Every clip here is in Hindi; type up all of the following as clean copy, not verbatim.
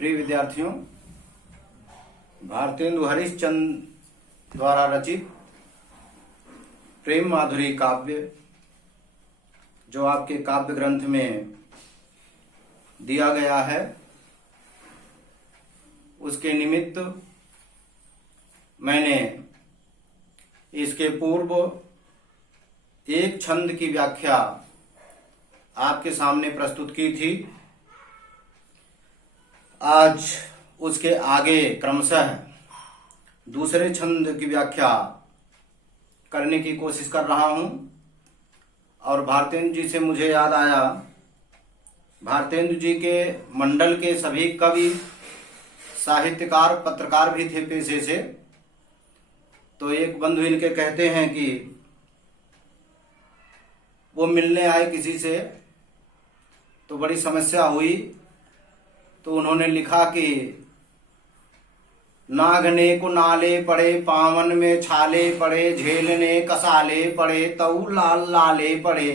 प्रिय विद्यार्थियों, भारतेंदु हरिश्चंद्र द्वारा रचित प्रेम माधुरी काव्य जो आपके काव्य ग्रंथ में दिया गया है, उसके निमित्त मैंने इसके पूर्व एक छंद की व्याख्या आपके सामने प्रस्तुत की थी। आज उसके आगे क्रमशः दूसरे छंद की व्याख्या करने की कोशिश कर रहा हूं। और भारतेंदु जी से मुझे याद आया, भारतेंदु जी के मंडल के सभी कवि, साहित्यकार, पत्रकार भी थे पेशे से। तो एक बंधु इनके कहते हैं कि वो मिलने आए किसी से, तो बड़ी समस्या हुई। तो उन्होंने लिखा कि नागने को नाले पड़े, पावन में छाले पड़े, झेलने कसाले पड़े, तऊ लाल लाले पड़े,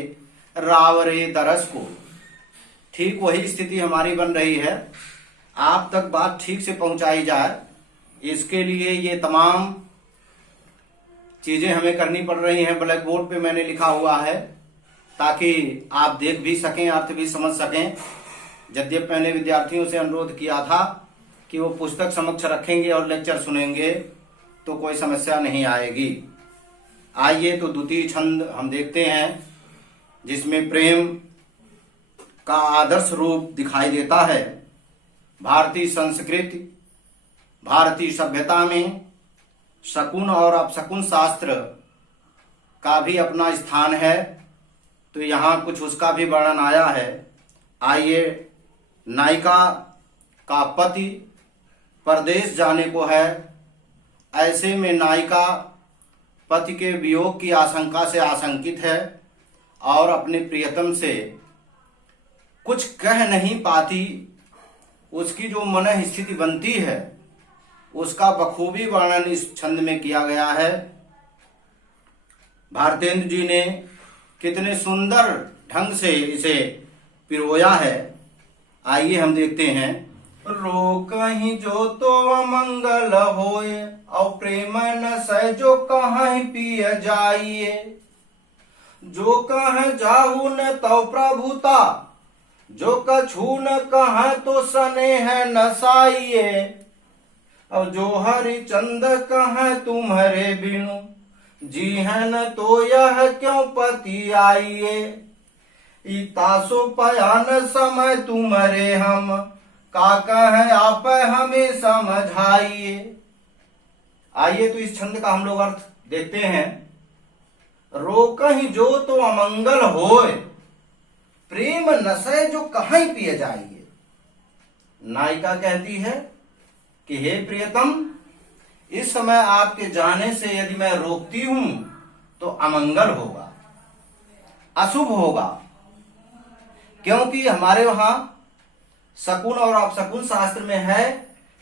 रावरे दरस को। ठीक वही स्थिति हमारी बन रही है। आप तक बात ठीक से पहुंचाई जाए, इसके लिए ये तमाम चीजें हमें करनी पड़ रही हैं। ब्लैक बोर्ड पे मैंने लिखा हुआ है ताकि आप देख भी सकें, अर्थ भी समझ सकें। यद्यपि मैंने विद्यार्थियों से अनुरोध किया था कि वो पुस्तक समक्ष रखेंगे और लेक्चर सुनेंगे तो कोई समस्या नहीं आएगी। आइए तो द्वितीय छंद हम देखते हैं, जिसमें प्रेम का आदर्श रूप दिखाई देता है। भारतीय संस्कृति, भारतीय सभ्यता में शकुन और अपशकुन शास्त्र का भी अपना स्थान है। तो यहाँ कुछ उसका भी वर्णन आया है। आइए, नायिका का पति परदेश जाने को है। ऐसे में नायिका पति के वियोग की आशंका से आशंकित है और अपने प्रियतम से कुछ कह नहीं पाती। उसकी जो मन स्थिति बनती है, उसका बखूबी वर्णन इस छंद में किया गया है। भारतेंदु जी ने कितने सुंदर ढंग से इसे पिरोया है। आइए हम देखते हैं। रोकहि जो तो अमंगल होए, और प्रेम न सह जो कहीं पिय जाइए। जो कह जाहु न तो प्रभुता, जो कछु न कह तो स्नेह नसाइए। और जो हरिचंद कह तुम्हारे बिनु, जीहन तो यह क्यों पति आइए। इतासो पयान समय तुम्हारे हम, का कह आप हमें समझाइए। आइए तो इस छंद का हम लोग अर्थ देखते हैं। रोकहि जो तो अमंगल होए, प्रेम नशे जो कहीं पिए जाइए। नायिका कहती है कि हे प्रियतम, इस समय आपके जाने से यदि मैं रोकती हूं तो अमंगल होगा, अशुभ होगा। क्योंकि हमारे वहां शकुन और अपशकुन शास्त्र में है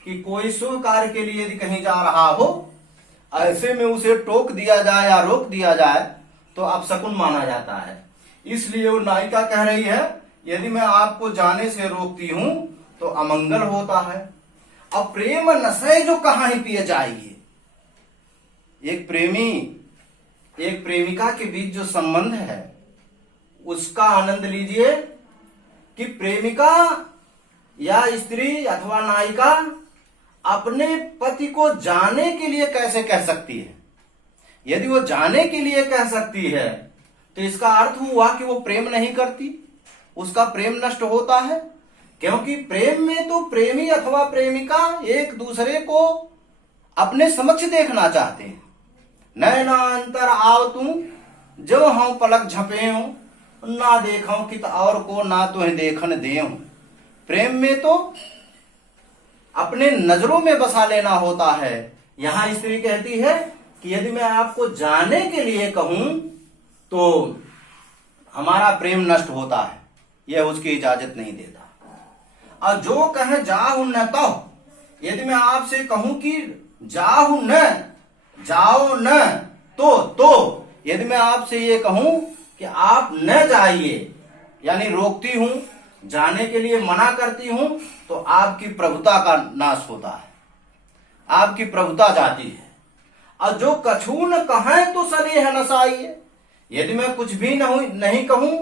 कि कोई शुभ कार्य के लिए यदि कहीं जा रहा हो, ऐसे में उसे टोक दिया जाए या रोक दिया जाए तो अपशकुन माना जाता है। इसलिए वो नायिका कह रही है, यदि मैं आपको जाने से रोकती हूं तो अमंगल होता है। अब प्रेम नशे जो कहाँ ही पिए जाइए। एक प्रेमी, एक प्रेमिका के बीच जो संबंध है, उसका आनंद लीजिए कि प्रेमिका या स्त्री अथवा नायिका अपने पति को जाने के लिए कैसे कह सकती है। यदि वो जाने के लिए कह सकती है तो इसका अर्थ हुआ कि वो प्रेम नहीं करती, उसका प्रेम नष्ट होता है। क्योंकि प्रेम में तो प्रेमी अथवा प्रेमिका एक दूसरे को अपने समक्ष देखना चाहते हैं। नैना अंतर आओ तू, जो हम पलक झपे हो, ना देखो कित और को, ना तुम्हें देखन देऊं। प्रेम में तो अपने नजरों में बसा लेना होता है। यहां स्त्री कहती है कि यदि मैं आपको जाने के लिए कहूं तो हमारा प्रेम नष्ट होता है, यह उसकी इजाजत नहीं देता। और जो कहे जाहु न तो, यदि मैं आपसे कहूं कि जाहु न, जाओ न, तो यदि मैं आपसे ये कहूं कि आप न जाइए, यानी रोकती हूं, जाने के लिए मना करती हूं तो आपकी प्रभुता का नाश होता है, आपकी प्रभुता जाती है। और जो कछु न कहें तो स्नेह नसाइए, यदि मैं कुछ भी नहीं कहूं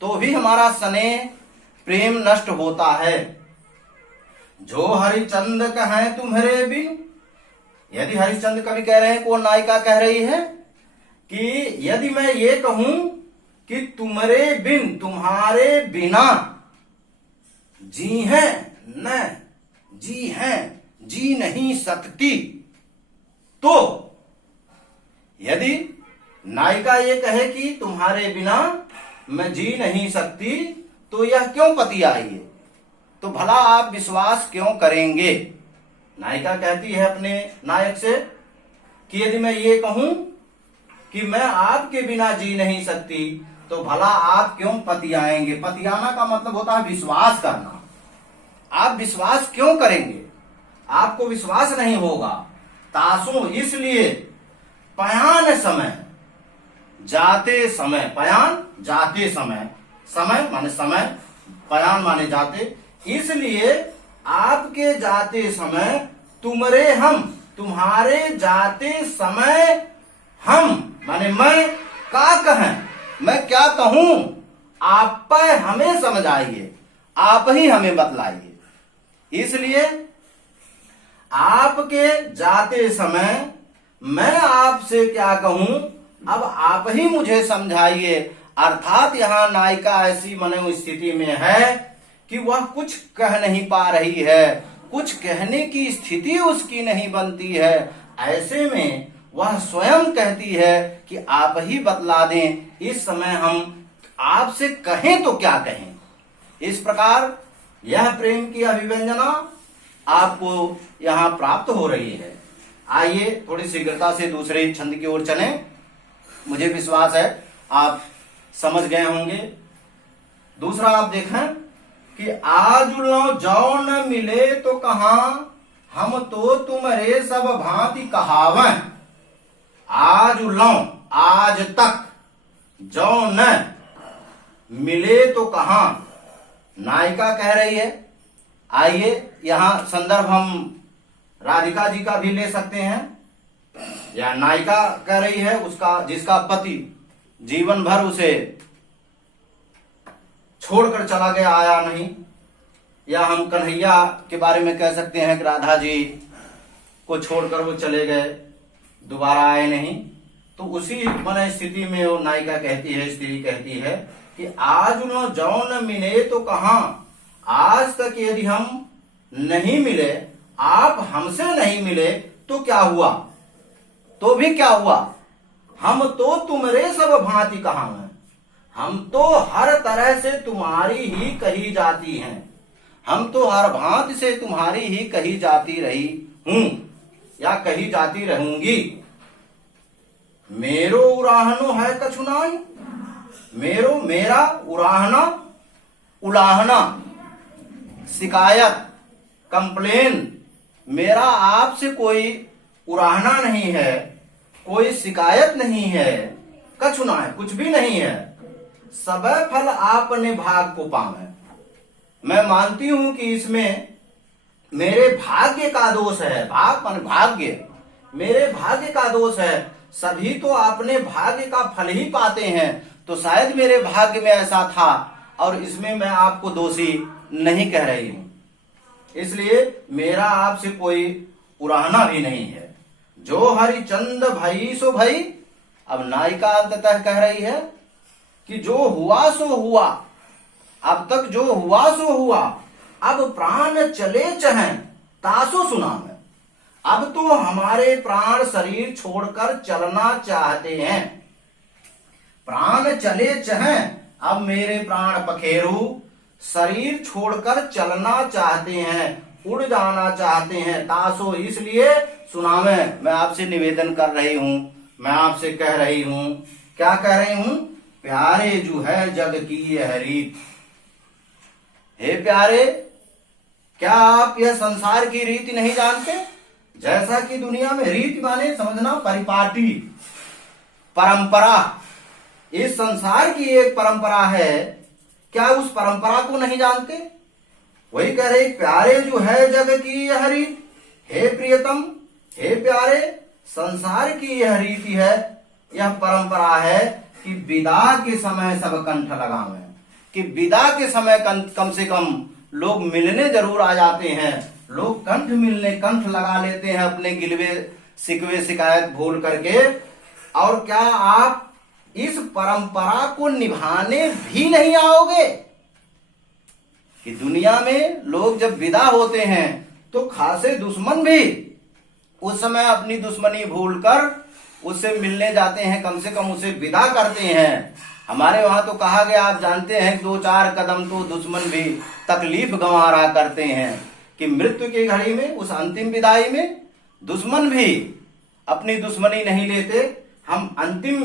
तो भी हमारा स्नेह प्रेम नष्ट होता है। जो हरिचंद कहें तुम्हारे बिन, यदि हरिश्चंद्र कवि कह रहे हैं, कौन नायिका कह रही है कि यदि मैं ये कहूं कि तुम्हारे बिन, तुम्हारे बिना जी हैं न जी हैं, जी नहीं सकती, तो यदि नायिका ये कहे कि तुम्हारे बिना मैं जी नहीं सकती, तो यह क्यों पति आई है, तो भला आप विश्वास क्यों करेंगे। नायिका कहती है अपने नायक से कि यदि मैं ये कहूं कि मैं आपके बिना जी नहीं सकती, तो भला आप क्यों पतियाएंगे। पतियाना का मतलब होता है विश्वास करना। आप विश्वास क्यों करेंगे, आपको विश्वास नहीं होगा। तासु इसलिए पयान समय, जाते समय, पयान जाते समय, समय माने समय, पयान माने जाते, इसलिए आपके जाते समय तुमरे हम, तुम्हारे जाते समय हम माने मैं का कहें, मैं क्या कहूं, आप पर हमें समझ आइए, आप ही हमें बतलाइए। इसलिए आपके जाते समय मैं आपसे क्या कहूं, अब आप ही मुझे समझाइए। अर्थात यहां नायिका ऐसी मनोस्थिति में है कि वह कुछ कह नहीं पा रही है, कुछ कहने की स्थिति उसकी नहीं बनती है। ऐसे में वह स्वयं कहती है कि आप ही बतला दें, इस समय हम आपसे कहें तो क्या कहें। इस प्रकार यह प्रेम की अभिव्यंजना आपको यहां प्राप्त हो रही है। आइए थोड़ी शीघ्रता से दूसरे छंद की ओर चलें। मुझे विश्वास है आप समझ गए होंगे। दूसरा आप देखें कि आज लो जाओ न मिले तो कहां, हम तो तुम्हारे सब भांति कहावें। आज लो, आज तक, जो न मिले तो कहां, नायिका कह रही है। आइए यहां संदर्भ हम राधिका जी का भी ले सकते हैं, या नायिका कह रही है उसका, जिसका पति जीवन भर उसे छोड़कर चला गया, आया नहीं। या हम कन्हैया के बारे में कह सकते हैं कि राधा जी को छोड़कर वो चले गए, दोबारा आए नहीं। तो उसी मन स्थिति में वो नायिका कहती है, स्त्री कहती है कि आज न जौन मिले तो कहां, आज तक यदि हम नहीं मिले, आप हमसे नहीं मिले तो क्या हुआ, तो भी क्या हुआ, हम तो तुम्हारे सब भांति कहावें, हम तो हर तरह से तुम्हारी ही कही जाती हैं, हम तो हर भांति से तुम्हारी ही कही जाती रही हूं या कही जाती रहूंगी। मेरो उराहनो है कछुनाई, मेरो मेरा उराहना, उलाहना, शिकायत, कंप्लेन, मेरा आपसे कोई उराहना नहीं है, कोई शिकायत नहीं है, कछुना है, कुछ भी नहीं है। सब फल आपने भाग को पावे, मैं मानती हूं कि इसमें मेरे भाग्य का दोष है। भाग मान भाग्य, मेरे भाग्य का दोष है। सभी तो आपने भाग्य का फल ही पाते हैं, तो शायद मेरे भाग्य में ऐसा था और इसमें मैं आपको दोषी नहीं कह रही हूं। इसलिए मेरा आपसे कोई उराहना भी नहीं है। जो हरिचंद भई सो भई, अब नायिका अंततः कह रही है कि जो हुआ सो हुआ, अब तक जो हुआ सो हुआ, अब प्राण चले चहें तासो सुना में, अब तो हमारे प्राण शरीर छोड़कर चलना चाहते हैं। प्राण चले चहें, अब मेरे प्राण पखेरु शरीर छोड़कर चलना चाहते हैं, उड़ जाना चाहते हैं। तासो इसलिए सुनावे, मैं आपसे निवेदन कर रही हूं, मैं आपसे कह रही हूं, क्या कह रही हूं, प्यारे जो है जग की यह रीत। हे प्यारे, क्या आप यह संसार की रीति नहीं जानते। जैसा कि दुनिया में रीति माने समझना परिपाटी, परंपरा, इस संसार की एक परंपरा है क्या उस परंपरा को नहीं जानते? वही कह रहे, प्यारे जो है जग की यह रीत, हे प्रियतम, हे प्यारे, संसार की यह रीति है, यह परंपरा है कि विदा के समय सब कंठ लगावे, कि विदा के समय कम से कम लोग मिलने जरूर आ जाते हैं, लोग कंठ लगा लेते हैं अपने गिलवे शिकवे शिकायत भूल करके। और क्या आप इस परंपरा को निभाने भी नहीं आओगे? कि दुनिया में लोग जब विदा होते हैं तो खासे दुश्मन भी उस समय अपनी दुश्मनी भूलकर उससे मिलने जाते हैं, कम से कम उसे विदा करते हैं। हमारे वहां तो कहा गया, आप जानते हैं, 2-4 कदम तो दुश्मन भी तकलीफ गंवारा करते हैं, कि मृत्यु की घड़ी में, उस अंतिम विदाई में दुश्मन भी अपनी दुश्मनी नहीं लेते, हम अंतिम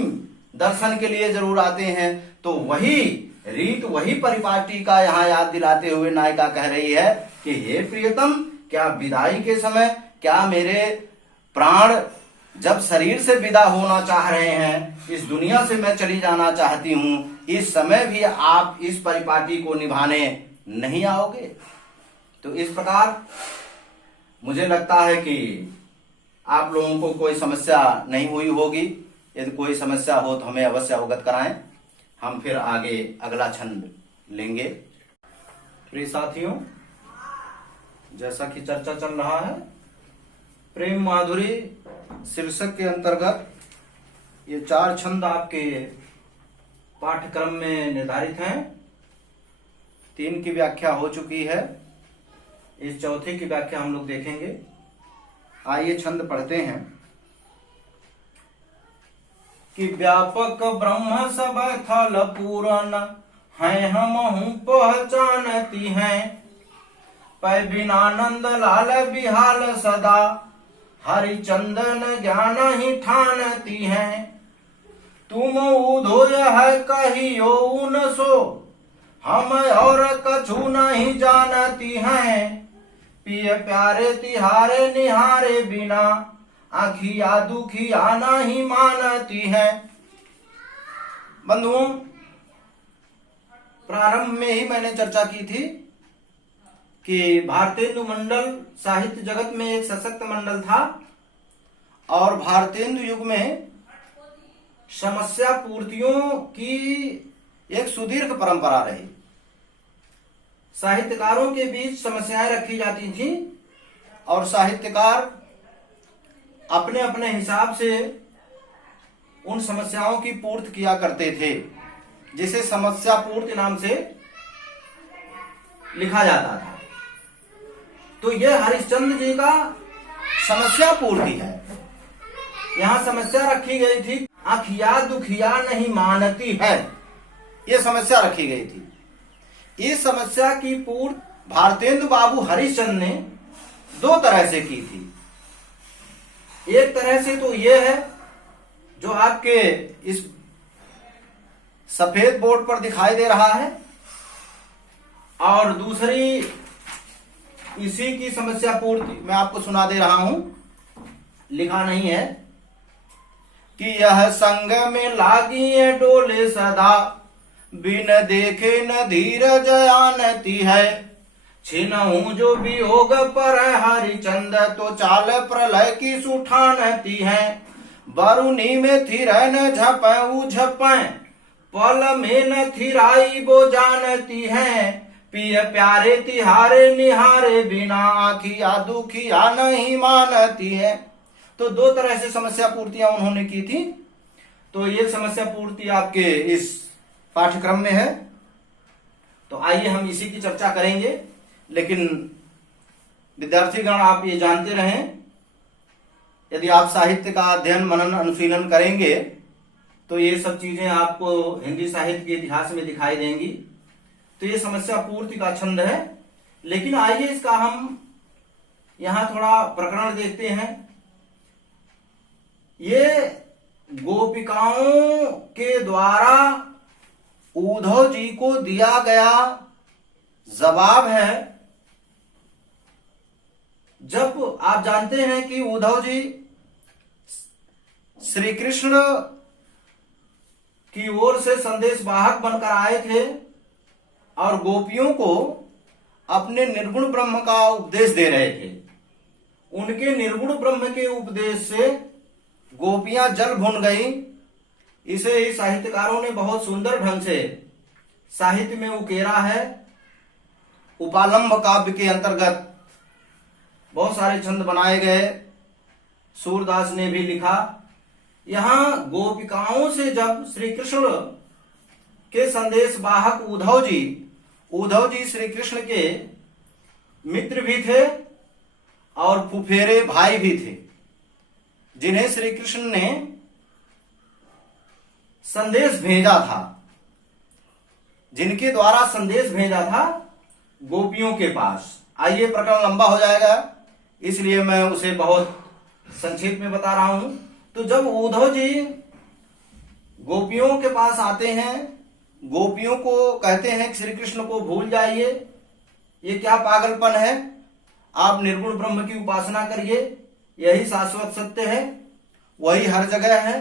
दर्शन के लिए जरूर आते हैं। तो वही रीत, वही परिपाटी का यहाँ याद दिलाते हुए नायिका कह रही है कि हे प्रियतम, क्या विदाई के समय, क्या मेरे प्राण जब शरीर से विदा होना चाह रहे हैं, इस दुनिया से मैं चली जाना चाहती हूँ, इस समय भी आप इस परिपाटी को निभाने नहीं आओगे? तो इस प्रकार मुझे लगता है कि आप लोगों को कोई समस्या नहीं हुई होगी। यदि कोई समस्या हो तो हमें अवश्य अवगत कराएं, हम फिर आगे अगला छंद लेंगे। प्रिय साथियों, जैसा कि चर्चा चल रहा है, प्रेम माधुरी शीर्षक के अंतर्गत ये 4 छंद आपके पाठ्यक्रम में निर्धारित हैं। 3 की व्याख्या हो चुकी है, इस चौथे की व्याख्या हम लोग देखेंगे। आइए छंद पढ़ते हैं। कि व्यापक ब्रह्म सब थल पूरन है, हमहु पहचानती हैं, पै बिनानंद लाल बिहाल सदा, हरिचंदन ज्ञान ही ठानती हैं। तुम उधोय है कहियो उन सो, हम और कछु नहीं जानती हैं, पिय प्यारे तिहारे निहारे बिना, आखिया दुखिया नहीं मानती है। बंधुओं, प्रारंभ में ही मैंने चर्चा की थी कि भारतेंदु मंडल साहित्य जगत में एक सशक्त मंडल था और भारतेंदु युग में समस्या पूर्तियों की एक सुदीर्घ परंपरा रही। साहित्यकारों के बीच समस्याएं रखी जाती थी और साहित्यकार अपने अपने हिसाब से उन समस्याओं की पूर्ति किया करते थे, जिसे समस्या पूर्ति नाम से लिखा जाता था। तो यह हरिश्चंद्र जी का समस्या पूर्ति है। यहां समस्या रखी गई थी, आखिया दुखिया नहीं मानती है, यह समस्या रखी गई थी। इस समस्या की पूर्ति भारतेंदु बाबू हरिश्चंद्र ने 2 तरह से की थी। एक तरह से तो यह है जो आपके इस सफेद बोर्ड पर दिखाई दे रहा है, और दूसरी इसी की समस्या पूर्ति मैं आपको सुना दे रहा हूं, लिखा नहीं है। कि यह संग में लागी है डोले सदा, बिन देखे न धीरज आनती है, छिनहु जो वियोग पर हरिचंद, तो चाल प्रलय की सुठानती है। बरुनी में थिरन झपऊ झपै, पल में न थिराई वो जानती है, पिय प्यारे तिहारे निहारे बिना, आखिया दुखिया नहीं मानती है। तो 2 तरह से समस्या पूर्तियां उन्होंने की थी। तो ये समस्या पूर्ति आपके इस पाठ्यक्रम में है, तो आइए हम इसी की चर्चा करेंगे। लेकिन विद्यार्थीगण, आप ये जानते रहें, यदि आप साहित्य का अध्ययन मनन अनुशीलन करेंगे तो ये सब चीजें आपको हिंदी साहित्य के इतिहास में दिखाई देंगी। तो ये समस्या पूर्ति का छंद है। लेकिन आइए इसका हम यहां थोड़ा प्रकरण देखते हैं। ये गोपिकाओं के द्वारा उद्धव जी को दिया गया जवाब है। जब आप जानते हैं कि उद्धव जी श्री कृष्ण की ओर से संदेश वाहक बनकर आए थे और गोपियों को अपने निर्गुण ब्रह्म का उपदेश दे रहे थे। उनके निर्गुण ब्रह्म के उपदेश से गोपियां जल भुन गई। इसे ही साहित्यकारों ने बहुत सुंदर ढंग से साहित्य में उकेरा है। उपालंब काव्य के अंतर्गत बहुत सारे छंद बनाए गए, सूरदास ने भी लिखा। यहां गोपिकाओं से जब श्री कृष्ण के संदेश वाहक उद्धव जी श्री कृष्ण के मित्र भी थे और फुफेरे भाई भी थे, जिन्हें श्री कृष्ण ने संदेश भेजा था, जिनके द्वारा संदेश भेजा था गोपियों के पास। आइए, प्रकरण लंबा हो जाएगा, इसलिए मैं उसे बहुत संक्षेप में बता रहा हूं। तो जब उद्धव जी गोपियों के पास आते हैं, गोपियों को कहते हैं कि श्री कृष्ण को भूल जाइए, ये क्या पागलपन है, आप निर्गुण ब्रह्म की उपासना करिए, यही शाश्वत सत्य है, वही हर जगह है,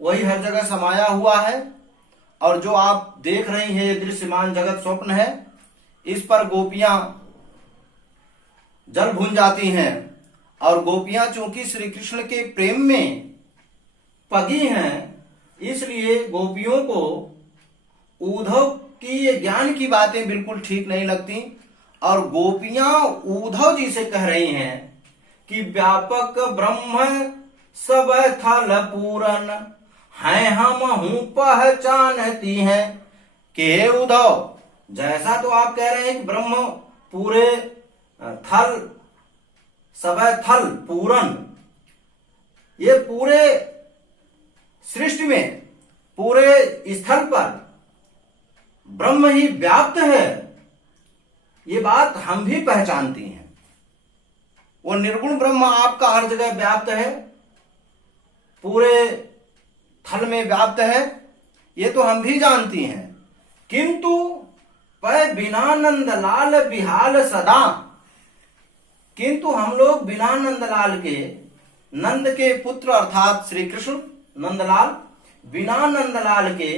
वही हर जगह समाया हुआ है, और जो आप देख रही हैं ये दृश्यमान जगत स्वप्न है। इस पर गोपियां जल भून जाती हैं, और गोपियां चूंकि श्री कृष्ण के प्रेम में पगी हैं, इसलिए गोपियों को उद्धव की ये ज्ञान की बातें बिल्कुल ठीक नहीं लगती, और गोपियां उद्धव जी से कह रही हैं कि व्यापक ब्रह्म सब थल पूरन हैं, हम हूं पहचानती हैं। कि हे उद्धव, जैसा तो आप कह रहे हैं कि ब्रह्म पूरे थल सब थल पूरन, ये पूरे सृष्टि में, पूरे स्थल पर ब्रह्म ही व्याप्त है, ये बात हम भी पहचानती हैं। वो निर्गुण ब्रह्म आपका हर जगह व्याप्त है, पूरे थल में व्याप्त है, ये तो हम भी जानती हैं। किंतु पै बिना नंदलाल बिहाल सदा, किंतु हम लोग बिना नंदलाल के, नंद के पुत्र अर्थात श्री कृष्ण नंदलाल, बिना नंदलाल के,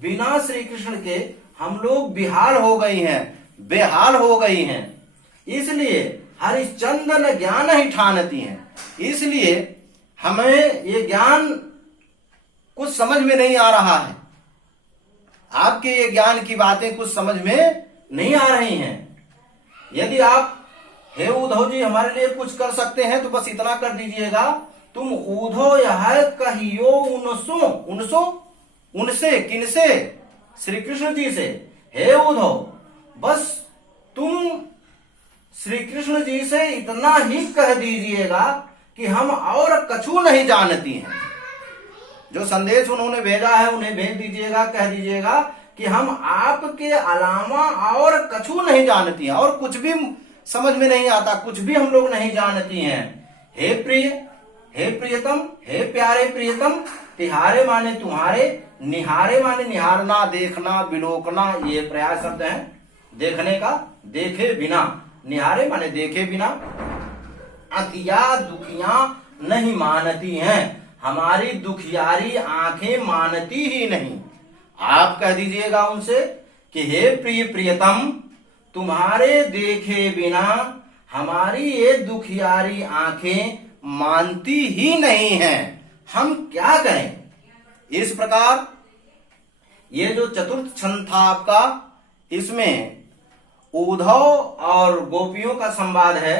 बिना श्री कृष्ण के हम लोग बिहाल हो गई हैं, बेहाल हो गई हैं। इसलिए हरिश्चंदन ज्ञान ही ठानती हैं। इसलिए हमें ये ज्ञान कुछ समझ में नहीं आ रहा है, आपके ये ज्ञान की बातें कुछ समझ में नहीं आ रही हैं। यदि आप हे उद्धव जी हमारे लिए कुछ कर सकते हैं तो बस इतना कर दीजिएगा, तुम उद्धव यह कहियो उनसे, किनसे? श्री कृष्ण जी से। हे उद्धव, बस तुम श्री कृष्ण जी से इतना ही कह दीजिएगा कि हम और कछु नहीं जानती हैं। जो संदेश उन्होंने भेजा है उन्हें भेज दीजिएगा, कह दीजिएगा कि हम आपके अलावा और कछु नहीं जानती हैं, और कुछ भी समझ में नहीं आता, कुछ भी हम लोग नहीं जानती हैं। हे प्रिय, हे प्रियतम, हे प्यारे प्रियतम, तिहारे माने तुम्हारे, निहारे माने निहारना, देखना, बिलोकना, ये प्रयास शब्द है देखने का, देखे बिना, निहारे माने देखे बिना। अतिया दुखिया नहीं मानती हैं, हमारी दुखियारी आंखें मानती ही नहीं। आप कह दीजिएगा उनसे कि हे प्रिय प्रियतम, तुम्हारे देखे बिना हमारी ये दुखियारी आंखें मानती ही नहीं हैं, हम क्या करें। इस प्रकार ये जो चतुर्थ छंद था आपका, इसमें उद्धव और गोपियों का संवाद है।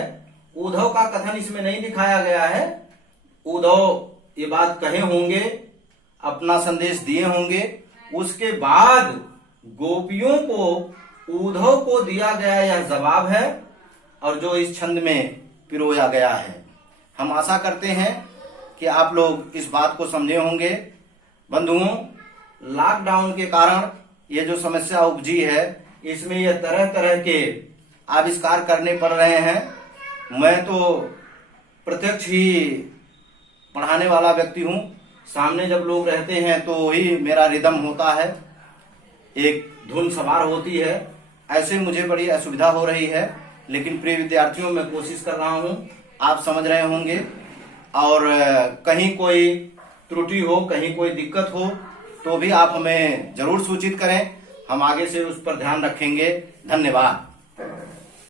उद्धव का कथन इसमें नहीं दिखाया गया है। उद्धव ये बात कहे होंगे, अपना संदेश दिए होंगे, उसके बाद गोपियों को उद्धव को दिया गया यह जवाब है, और जो इस छंद में पिरोया गया है। हम आशा करते हैं कि आप लोग इस बात को समझे होंगे। बंधुओं, लॉकडाउन के कारण ये जो समस्या उपजी है, इसमें ये तरह तरह के आविष्कार करने पड़ रहे हैं। मैं तो प्रत्यक्ष ही पढ़ाने वाला व्यक्ति हूँ, सामने जब लोग रहते हैं तो ही मेरा रिदम होता है, एक धुन सवार होती है। ऐसे मुझे बड़ी असुविधा हो रही है, लेकिन प्रिय विद्यार्थियों मैं कोशिश कर रहा हूँ, आप समझ रहे होंगे। और कहीं कोई त्रुटि हो, कहीं कोई दिक्कत हो तो भी आप हमें जरूर सूचित करें। हम आगे से उस पर ध्यान रखेंगे। धन्यवाद।